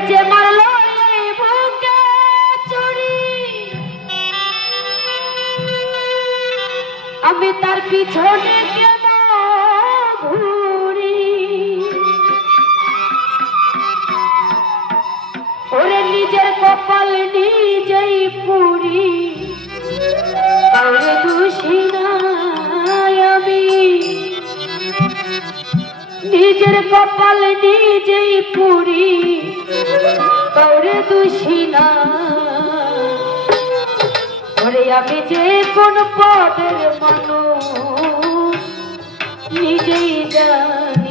যে মারলো আমি তার পিছনে ঘুরি? ওরে নিজের কপাল নিজেই পুরি। কপাল নিজেই পুরি। করে দোষী না। ওরে আমি যে কোন পদের মানুষ নিজেই জানি।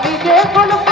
ভাবি যে কোনো